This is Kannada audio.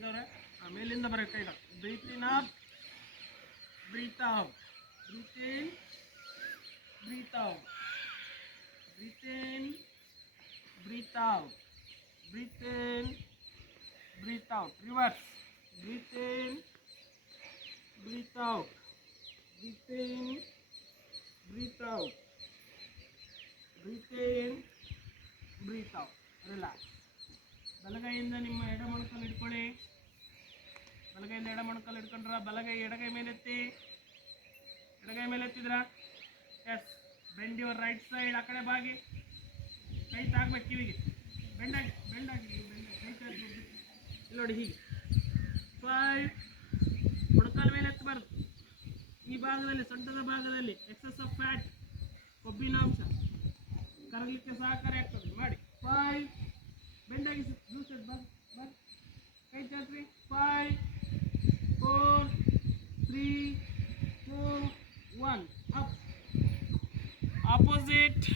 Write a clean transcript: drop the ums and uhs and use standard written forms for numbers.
ಗೊತ್ತಿದ್ದವ್ರೆ ಮೇಲಿಂದ ಬರೋಕೆ ಕೈಗ ಬ್ರೀತ್ ಇನ್ ಅಪ್ ಬ್ರೀತ್ ಔಟ್ ಬ್ರೀತ್ ಇನ್ ಬ್ರೀತ್ ಔಟ್ ಬ್ರೀತ್ ಇನ್ ಬ್ರೀತ್ ಔಟ್ ಬ್ರೀತ್ ಇನ್ ಬ್ರೀತ್ ಔಟ್ ರಿವರ್ಸ್ ಬ್ರೀತ್ ಇನ್ ಬ್ರೀತ್ ಔಟ್ ಬ್ರೀತ್ ಇನ್ ಬ್ರೀತ್ ಔಟ್ ಬ್ರೀತ್ ಇನ್ ಬ್ರೀತ್ ಔಟ್ ರಿಲ್ಯಾಕ್ಸ್. ಬಲಗೈಯಿಂದ ನಿಮ್ಮ ಎಡ ಮೊಣಕಲ್ಲಿ ಇಟ್ಕೊಳ್ಳಿ. ಬಲಗೈಯಿಂದ ಎಡ ಮೊಣಕಲ್ಲಿ ಇಟ್ಕೊಂಡ್ರ ಬಲಗೈ ಎಡಗೈ ಮೇಲೆ ಎತ್ತಿ. ಎಡಗೈ ಮೇಲೆ ಎತ್ತಿದ್ರ yes. Bend your right side. ಆ ಕಡೆ ಬಾಗಿ ಕೈ ತಾಗ್ಬೇಕು ಕಿವಿಗೆ. ಬೆಂಡಾಗಿ ಬೆಂಡಾಗಿ ಕೈ ತಾಗ್ಬೇಕು. ಇಲ್ಲಿ ನೋಡಿ ಹೀಗೆ 5. ಮೊಣಕಾಲ ಮೇಲೆ ಎತ್ತಬಾರ್ದು. ಈ ಭಾಗದಲ್ಲಿ ಸೊಂಟದ ಭಾಗದಲ್ಲಿ ಎಕ್ಸಸ್ ಆಫ್ ಫ್ಯಾಟ್ ಕೊಬ್ಬಿನಾಂಶ ಕರಗಲಿಕ್ಕೆ ಸಹಕಾರಿ ಆಗ್ತದೆ. ಮಾಡಿ 5. ಬೆಂಡಾಗಿ ಕೈ ಚಾಚ್ರಿ. 5 4 3 2 1 ಅಪ್. ಆಪೋಸಿಟ್